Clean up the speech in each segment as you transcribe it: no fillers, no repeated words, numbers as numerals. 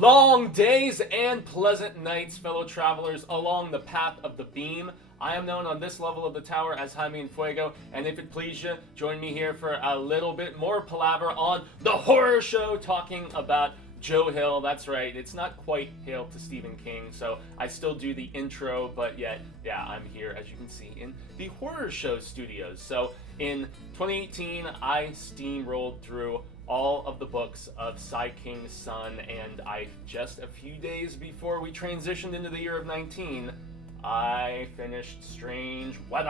Long days and pleasant nights, fellow travelers, along the path of the beam. I am known on this level of the tower as Jaime and Fuego, and if it please you, join me here for a little bit more palaver on the horror show, talking about Joe Hill. That's right, it's not quite Hail to Stephen King, so I still do the intro, but yet, yeah, I'm here, as you can see, in the horror show studios. So in 2018, I steamrolled through all of the books of Cy King's son, and just a few days before we transitioned into the year of 19, I finished Strange Weather.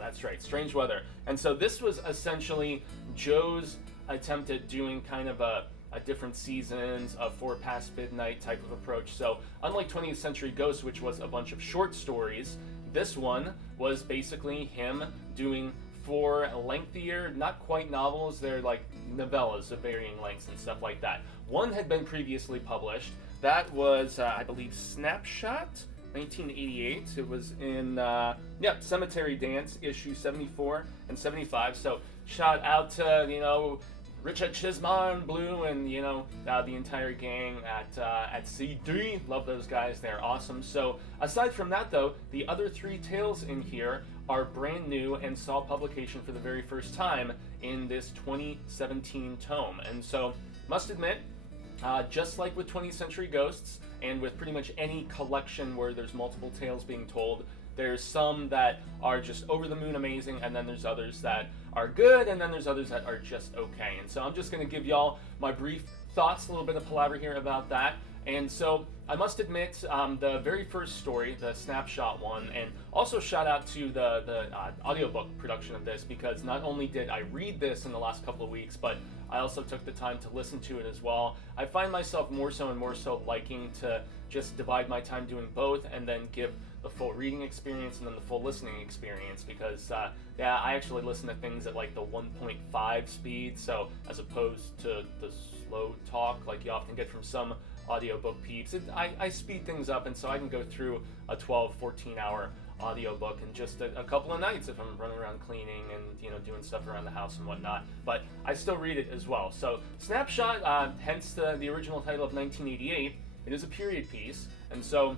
That's right, Strange Weather. And so this was essentially Joe's attempt at doing kind of a different seasons, a 4 past midnight type of approach. So unlike 20th Century Ghosts, which was a bunch of short stories, this one was basically him doing 4 lengthier, not quite novels, they're like novellas of varying lengths and stuff like that. One had been previously published. That was, I believe, Snapshot, 1988. It was in, Cemetery Dance, issue 74 and 75. So shout out to, Richard Chismar, Blue, and, the entire gang at CD. Love those guys. They're awesome. So aside from that, though, the other 3 tales in here are brand new and saw publication for the very first time in this 2017 tome. And so, must admit, just like with 20th Century Ghosts, and with pretty much any collection where there's multiple tales being told, there's some that are just over the moon amazing, and then there's others that are good, and then there's others that are just okay. And so I'm just going to give y'all my brief thoughts, a little bit of palaver here about that. And so I must admit, the very first story, the Snapshot one, and also shout out to the audiobook production of this, because not only did I read this in the last couple of weeks, but I also took the time to listen to it as well. I find myself more so and more so liking to just divide my time doing both, and then give the full reading experience and then the full listening experience, because I actually listen to things at like the 1.5 speed, so as opposed to the slow talk like you often get from some audiobook peeps. I speed things up, and so I can go through a 12-14 hour audiobook in just a couple of nights if I'm running around cleaning and doing stuff around the house and whatnot, but I still read it as well. So Snapshot, hence the original title of 1988, it is a period piece, and so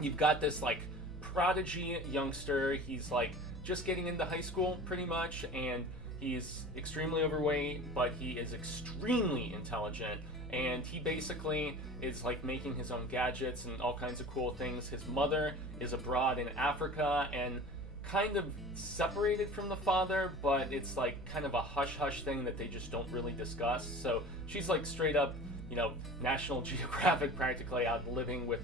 you've got this like prodigy youngster. He's like just getting into high school pretty much, and he's extremely overweight, but he is extremely intelligent, and he basically is like making his own gadgets and all kinds of cool things. His mother is abroad in Africa and kind of separated from the father, but it's like kind of a hush-hush thing that they just don't really discuss. So she's like straight up, National Geographic practically, out living with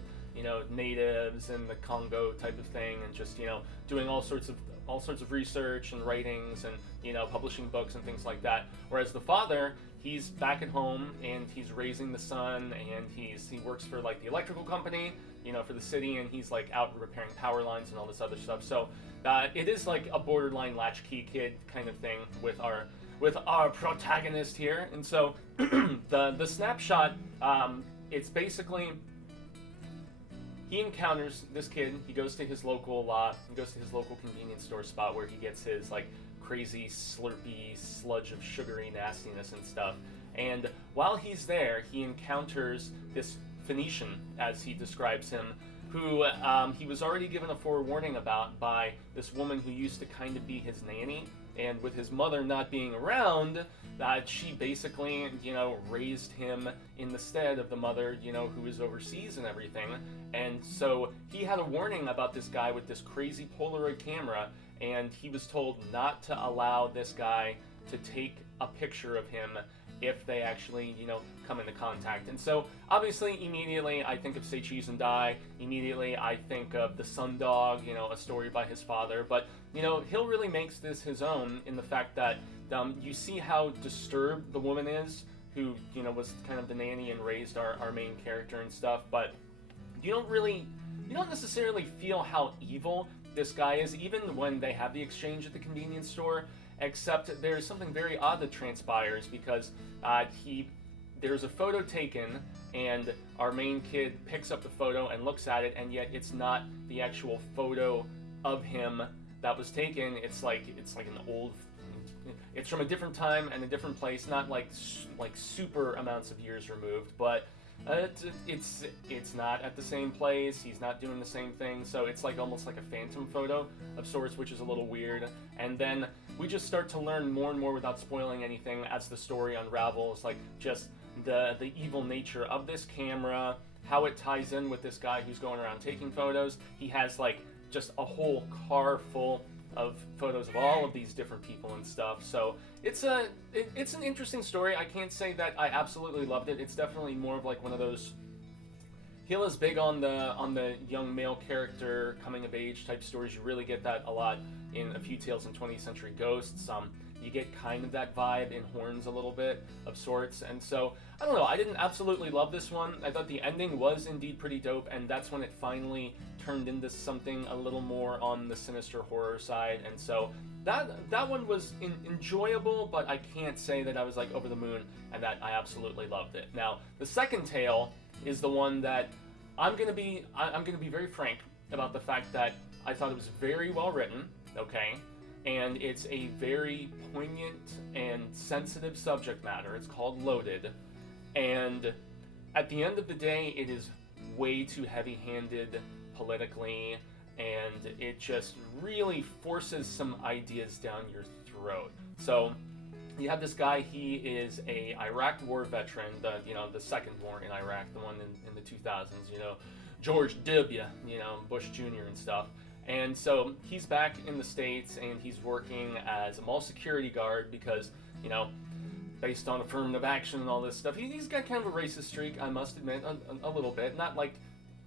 natives in the Congo type of thing, and just doing all sorts of research and writings and publishing books and things like that. Whereas the father, he's back at home and he's raising the son, and he works for like the electrical company, for the city, and he's like out repairing power lines and all this other stuff. So it is like a borderline latchkey kid kind of thing with our protagonist here. And so the Snapshot, it's basically, he encounters this kid. He goes to his local convenience store spot where he gets his like crazy slurpy sludge of sugary nastiness and stuff. And while he's there, he encounters this Phoenician, as he describes him, who he was already given a forewarning about by this woman who used to kind of be his nanny. And with his mother not being around, she basically, raised him in the stead of the mother, who is overseas and everything. And so he had a warning about this guy with this crazy Polaroid camera, and he was told not to allow this guy to take a picture of him if they actually, come into contact. And so, obviously, immediately I think of Say Cheese and Die. Immediately I think of The Sundog, a story by his father. But, Hill really makes this his own in the fact that you see how disturbed the woman is, who, was kind of the nanny and raised our main character and stuff. But you don't necessarily feel how evil this guy is, even when they have the exchange at the convenience store. Except there's something very odd that transpires, because there's a photo taken, and our main kid picks up the photo and looks at it, and yet it's not the actual photo of him that was taken. It's like an old, it's from a different time and a different place, not like super amounts of years removed, but It's not at the same place. He's not doing the same thing. So it's like almost like a phantom photo of sorts, which is a little weird. And then we just start to learn more and more without spoiling anything as the story unravels, like just the evil nature of this camera, how it ties in with this guy who's going around taking photos. He has like just a whole car full of photos of all of these different people and stuff. So it's an interesting story. I can't say that I absolutely loved it. It's definitely more of like one of those. Hill is big on the young male character coming of age type stories. You really get that a lot in A Few Tales in 20th Century Ghosts. You get kind of that vibe in Horns a little bit of sorts. And so, I don't know, I didn't absolutely love this one. I thought the ending was indeed pretty dope, and that's when it finally turned into something a little more on the sinister horror side. And so that one was enjoyable, but I can't say that I was like over the moon and that I absolutely loved it. Now, the second tale is the one that I'm gonna be very frank about the fact that I thought it was very well written, okay? And it's a very poignant and sensitive subject matter. It's called Loaded. And at the end of the day, it is way too heavy-handed politically, and it just really forces some ideas down your throat. So you have this guy, he is a Iraq war veteran, the second war in Iraq, the one in the 2000s, George W., Bush Jr. and stuff. And so he's back in the States, and he's working as a mall security guard because, based on affirmative action and all this stuff, he's got kind of a racist streak, I must admit, a little bit. Not like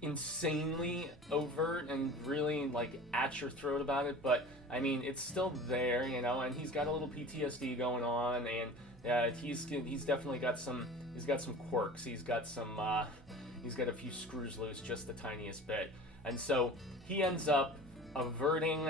insanely overt and really like at your throat about it, but I mean, it's still there, and he's got a little PTSD going on, and he's definitely got some quirks. He's got a few screws loose, just the tiniest bit. And so he ends up averting,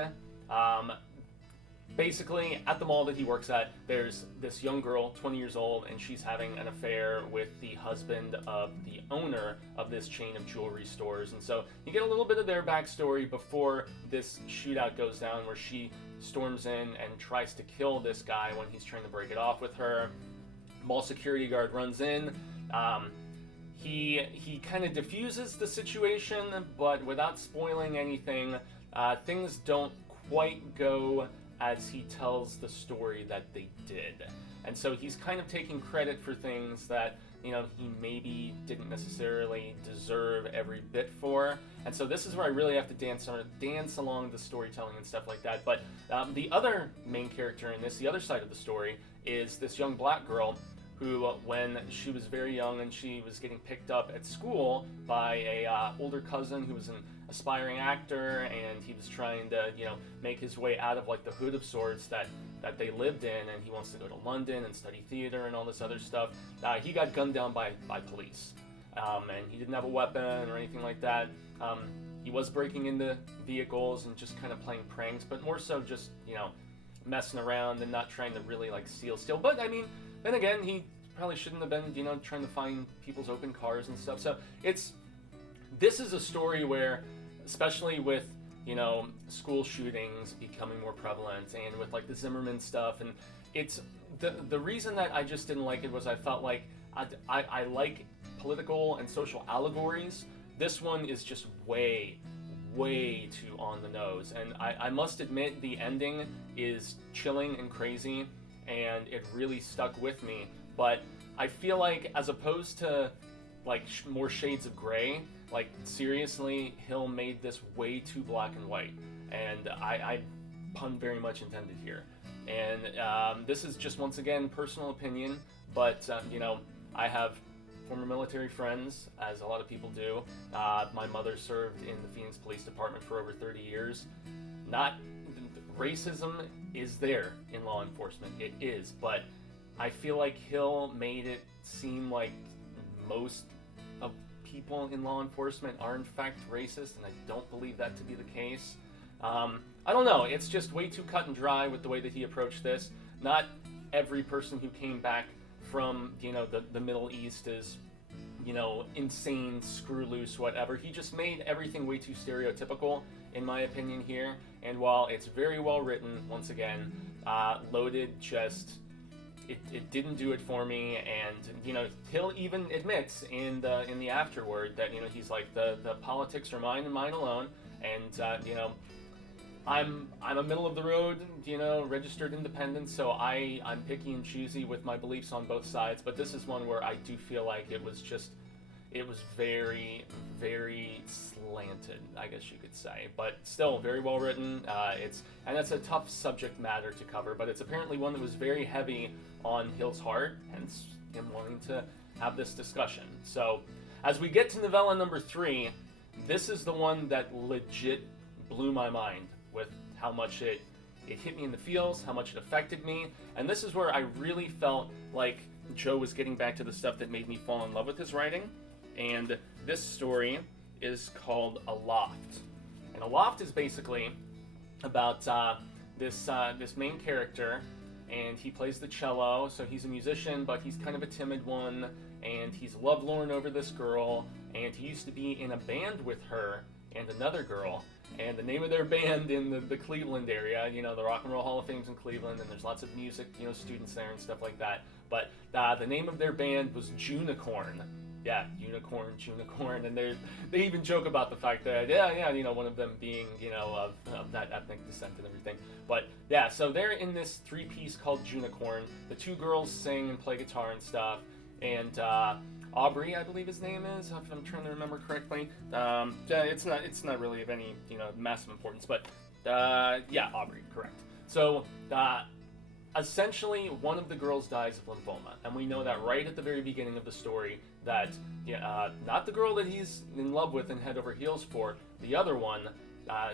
basically at the mall that he works at, there's this young girl, 20 years old, and she's having an affair with the husband of the owner of this chain of jewelry stores. And so you get a little bit of their backstory before this shootout goes down, where she storms in and tries to kill this guy when he's trying to break it off with her. Mall security guard runs in. He kind of diffuses the situation, but without spoiling anything, things don't quite go as he tells the story that they did. And so he's kind of taking credit for things that, he maybe didn't necessarily deserve every bit for. And so this is where I really have to dance along the storytelling and stuff like that. But the other main character in this, the other side of the story, is this young black girl who, when she was very young and she was getting picked up at school by a older cousin who was an aspiring actor, and he was trying to, make his way out of like the hood of sorts that they lived in, and he wants to go to London and study theater and all this other stuff. He got gunned down by police, and he didn't have a weapon or anything like that. He was breaking into vehicles and just kind of playing pranks, but more so just, messing around and not trying to really like steal. But I mean, then again, he probably shouldn't have been, trying to find people's open cars and stuff. So this is a story where, especially with, school shootings becoming more prevalent, and with like the Zimmerman stuff, and it's the reason that I just didn't like it was I felt like I like political and social allegories. This one is just way too on the nose, and I must admit the ending is chilling and crazy, and it really stuck with me. But I feel like, as opposed to like more shades of gray, like seriously, Hill made this way too black and white, and I pun very much intended here. And this is just, once again, personal opinion, but I have former military friends, as a lot of people do. My mother served in the Phoenix Police Department for over 30 years. Racism is there in law enforcement, it is, but I feel like Hill made it seem like most of people in law enforcement are in fact racist, and I don't believe that to be the case. I don't know, it's just way too cut and dry with the way that he approached this. Not every person who came back from, the Middle East is, insane, screw loose, whatever. He just made everything way too stereotypical, in my opinion here. And while it's very well written, once again, Loaded just, it didn't do it for me. And Hill even admits in the afterword that he's like, the politics are mine and mine alone. And I'm a middle of the road, registered independent, so I'm picky and choosy with my beliefs on both sides. But this is one where I do feel like it was very, very slanted, I guess you could say, but still very well written. And that's a tough subject matter to cover, but it's apparently one that was very heavy on Hill's heart, hence him wanting to have this discussion. So, as we get to novella number 3, this is the one that legit blew my mind with how much it hit me in the feels, how much it affected me, and this is where I really felt like Joe was getting back to the stuff that made me fall in love with his writing. And this story is called Aloft. And Aloft is basically about this main character, and he plays the cello, so he's a musician, but he's kind of a timid one, and he's lovelorn over this girl, and he used to be in a band with her and another girl, and the name of their band in the Cleveland area, the Rock and Roll Hall of Fame's in Cleveland, and there's lots of music, students there and stuff like that, but the name of their band was Junicorn. Yeah, Junicorn, and they even joke about the fact that, one of them being, of that ethnic descent and everything. But, yeah, so they're in this 3-piece called Junicorn. The 2 girls sing and play guitar and stuff, and Aubrey, I believe his name is, if I'm trying to remember correctly. It's not really of any, massive importance, but, yeah, Aubrey, correct. So, essentially, one of the girls dies of lymphoma, and we know that right at the very beginning of the story, that not the girl that he's in love with and head over heels for, the other one,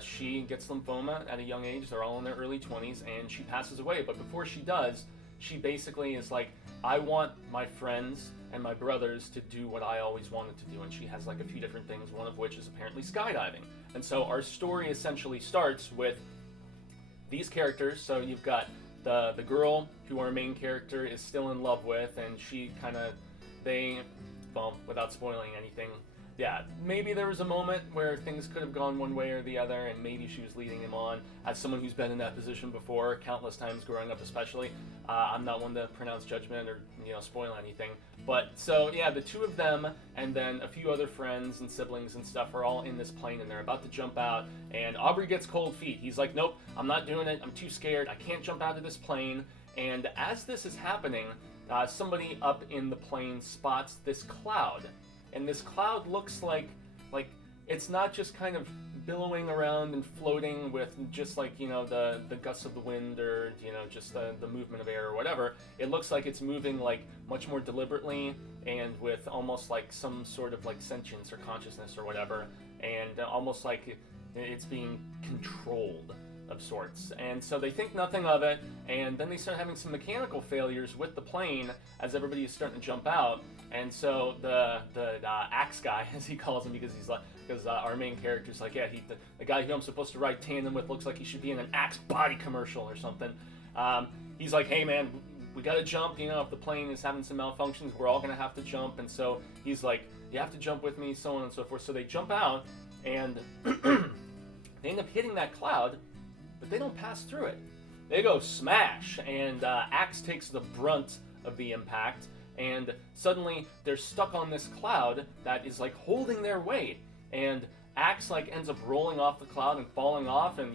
she gets lymphoma at a young age. They're all in their early 20s, and she passes away. But before she does, she basically is like, I want my friends and my brothers to do what I always wanted to do, and she has like a few different things, one of which is apparently skydiving. And so our story essentially starts with these characters. So you've got the girl who our main character is still in love with, and she without spoiling anything, yeah, maybe there was a moment where things could have gone one way or the other, and maybe she was leading him on. As someone who's been in that position before, countless times growing up especially, I'm not one to pronounce judgment or, spoil anything. But, so, yeah, the 2 of them, and then a few other friends and siblings and stuff are all in this plane, and they're about to jump out, and Aubrey gets cold feet. He's like, nope, I'm not doing it, I'm too scared, I can't jump out of this plane. And as this is happening, somebody up in the plane spots this cloud. And this cloud looks like it's not just kind of billowing around and floating with just like, the gusts of the wind or, just the movement of air or whatever. It looks like it's moving like much more deliberately and with almost like some sort of like sentience or consciousness or whatever. And almost like it's being controlled of sorts. And so they think nothing of it, and then they start having some mechanical failures with the plane as everybody is starting to jump out. And so the axe guy, as he calls him, because our main character's like, yeah, the guy who I'm supposed to ride tandem with looks like he should be in an Axe body commercial or something. He's like, hey man, we gotta jump, if the plane is having some malfunctions, we're all gonna have to jump. And so he's like, you have to jump with me, so on and so forth. So they jump out, and they end up hitting that cloud, but they don't pass through it. They go smash, and Axe takes the brunt of the impact, and suddenly they're stuck on this cloud that is like holding their weight, and Axe like ends up rolling off the cloud and falling off and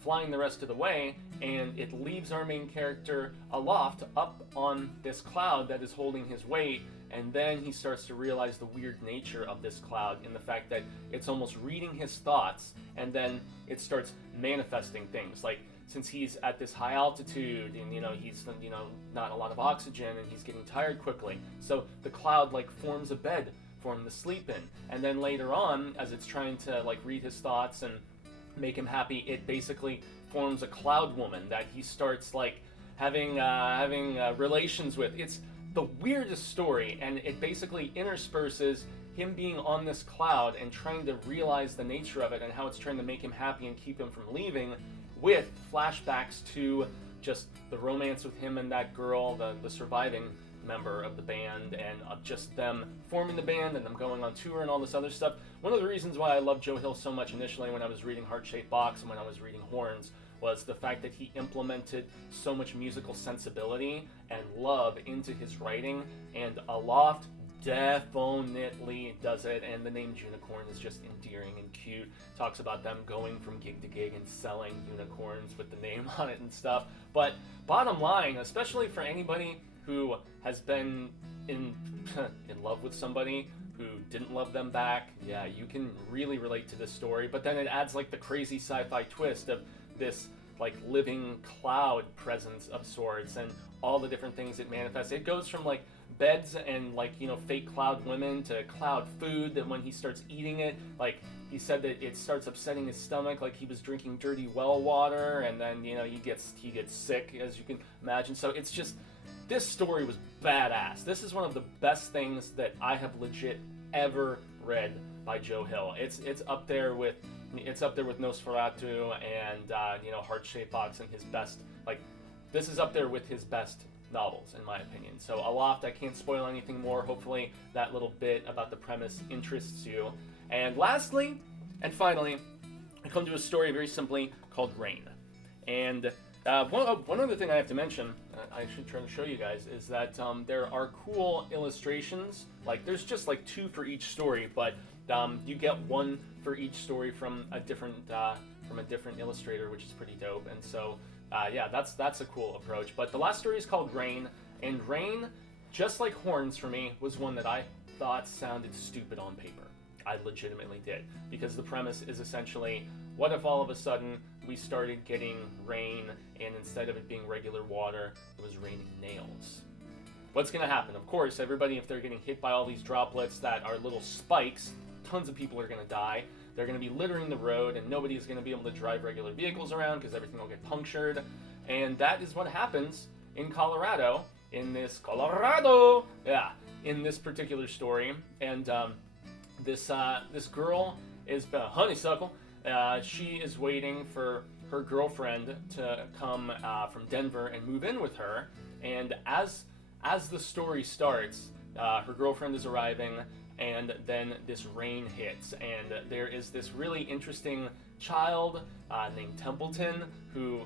flying the rest of the way, and it leaves our main character aloft up on this cloud that is holding his weight. And then he starts to realize the weird nature of this cloud in the fact that it's almost reading his thoughts, and then it starts manifesting things. Like, since he's at this high altitude and, he's, not a lot of oxygen and he's getting tired quickly. So the cloud, like, forms a bed for him to sleep in. And then later on, as it's trying to, like, read his thoughts and make him happy, it basically forms a cloud woman that he starts, like, having relations with. It's the weirdest story, and it basically intersperses him being on this cloud and trying to realize the nature of it and how it's trying to make him happy and keep him from leaving, with flashbacks to just the romance with him and that girl, the surviving member of the band, and just them forming the band and them going on tour and all this other stuff. One of the reasons why I loved Joe Hill so much initially when I was reading Heart-Shaped Box and when I was reading Horns was the fact that he implemented so much musical sensibility and love into his writing, and Aloft definitely does it, and the name Unicorn is just endearing and cute. Talks about them going from gig to gig and selling unicorns with the name on it and stuff. But bottom line, especially for anybody who has been in love with somebody who didn't love them back, yeah, you can really relate to this story. But then it adds like the crazy sci-fi twist of this like living cloud presence of sorts and all the different things it manifests. It goes from like beds and like, you know, fake cloud women to cloud food, that when he starts eating it, like he said that it starts upsetting his stomach, like he was drinking dirty well water, and then, you know, he gets sick, as you can imagine. So it's just, this story was badass. This is one of the best things that I have legit ever read by Joe Hill. It's up there with Nosferatu and you know, Heart-Shaped Box, and his best, like, this is up there with his best novels, in my opinion. So Aloft, I can't spoil anything more. Hopefully that little bit about the premise interests you. And lastly, and finally, I come to a story very simply called Rain. And one other thing I have to mention, I should try to show you guys, is that there are cool illustrations. Like, there's just like 2 for each story, but you get 1 for each story from a different illustrator, which is pretty dope. And so yeah, that's a cool approach. But the last story is called Rain, and Rain, just like Horns for me, was one that I thought sounded stupid on paper. I legitimately did, because the premise is essentially, what if all of a sudden we started getting rain, and instead of it being regular water, it was raining nails? What's going to happen? Of course, everybody, if they're getting hit by all these droplets that are little spikes, tons of people are going to die. They're going to be littering the road, and nobody's going to be able to drive regular vehicles around because everything will get punctured. And that is what happens in Colorado, in this particular story. And this girl is Honeysuckle. She is waiting for her girlfriend to come from Denver and move in with her. And as the story starts, her girlfriend is arriving, and then this rain hits, and there is this really interesting child named Templeton, who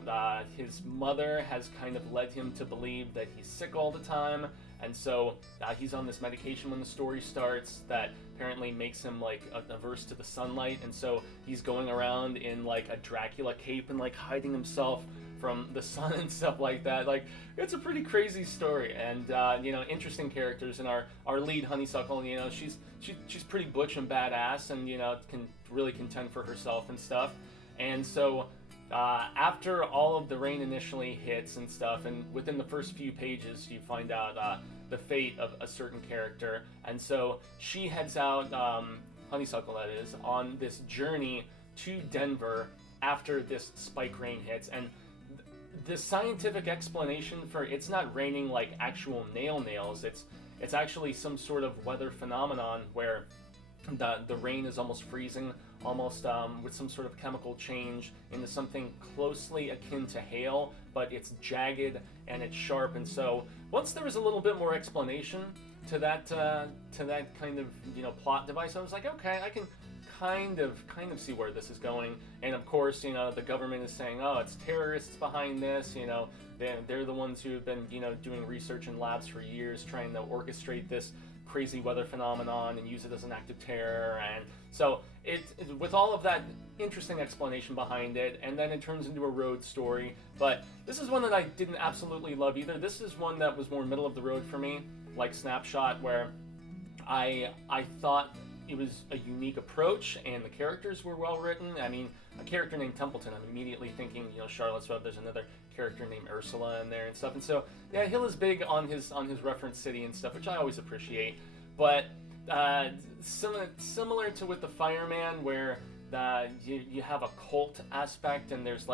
his mother has kind of led him to believe that he's sick all the time, and so he's on this medication when the story starts that apparently makes him like averse to the sunlight, and so he's going around in like a Dracula cape and like hiding himself from the sun and stuff like that. Like, it's a pretty crazy story, and you know, interesting characters. And our lead, Honeysuckle, you know, she's pretty butch and badass, and you know, can really contend for herself and stuff. And so after all of the rain initially hits and stuff, and within the first few pages, you find out the fate of a certain character, and so she heads out, Honeysuckle that is, on this journey to Denver after this spike rain hits. And the scientific explanation for it's not raining like actual nails, it's actually some sort of weather phenomenon where the rain is almost freezing, almost with some sort of chemical change into something closely akin to hail, but it's jagged and it's sharp. And so once there was a little bit more explanation to that kind of, you know, plot device, I was like, okay, I can kind of see where this is going. And of course, you know, the government is saying, oh, it's terrorists behind this, you know, they're the ones who have been, you know, doing research in labs for years trying to orchestrate this crazy weather phenomenon and use it as an act of terror. And so it with all of that interesting explanation behind it, and then it turns into a road story. But this is one that I didn't absolutely love either. This is one that was more middle of the road for me, like Snapshot, where I thought it was a unique approach, and the characters were well written. I mean, a character named Templeton, I'm immediately thinking, you know, Charlotte's Web. There's another character named Ursula in there and stuff. And so, yeah, Hill is big on his reference city and stuff, which I always appreciate. But similar to with the Fireman, where you have a cult aspect, and there's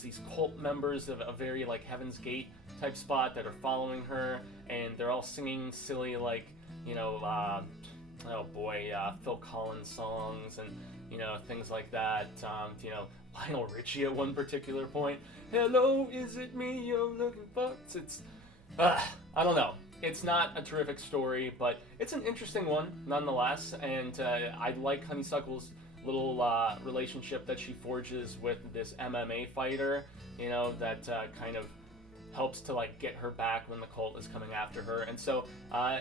these cult members of a very like Heaven's Gate type spot that are following her, and they're all singing silly, like, you know, oh boy, Phil Collins songs and, you know, things like that. You know, Lionel Richie at one particular point. Hello, is it me you're looking for? It's I don't know. It's not a terrific story, but it's an interesting one nonetheless. And I like Honeysuckle's little relationship that she forges with this MMA fighter, you know, that kind of helps to like get her back when the cult is coming after her. And so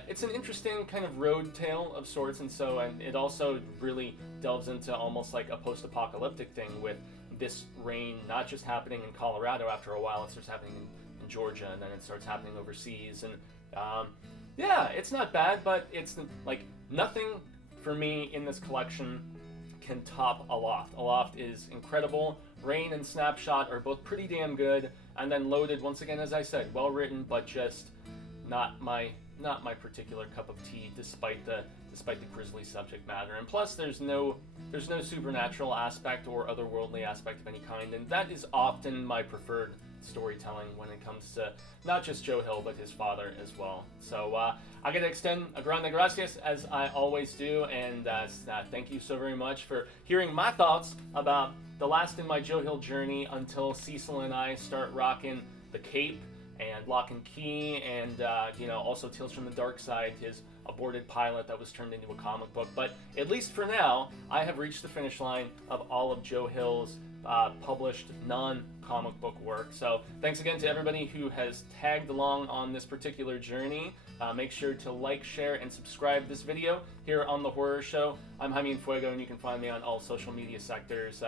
it's an interesting kind of road tale of sorts, and it also really delves into almost like a post-apocalyptic thing with this reign not just happening in Colorado. After a while it starts happening in Georgia, and then it starts happening overseas. And yeah, it's not bad, but it's like nothing for me in this collection can top Aloft. Aloft is incredible. Reign and Snapshot are both pretty damn good, and then Loaded, once again, as I said, well written, but just not my particular cup of tea, despite the grisly subject matter. And plus, there's no supernatural aspect or otherworldly aspect of any kind, and that is often my preferred storytelling when it comes to not just Joe Hill, but his father as well. So I gotta extend a grande gracias, as I always do, and thank you so very much for hearing my thoughts about the last in my Joe Hill journey until Cecil and I start rocking the cape and Lock and Key, and also Tales from the Dark Side, his aborted pilot that was turned into a comic book. But at least for now, I have reached the finish line of all of Joe Hill's published non-comic book work. So thanks again to everybody who has tagged along on this particular journey. Make sure to like, share, and subscribe this video here on The Horror Show. I'm Jaime and Fuego, and you can find me on all social media sectors.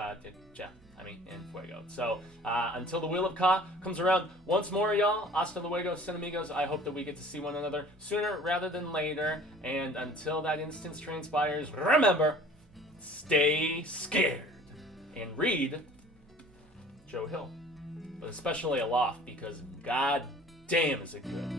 Jaime and Fuego. So until the Wheel of Ka comes around once more, y'all, hasta luego, sin amigos. I hope that we get to see one another sooner rather than later. And until that instance transpires, remember, stay scared and read Joe Hill, but especially Aloft, because god damn is it good.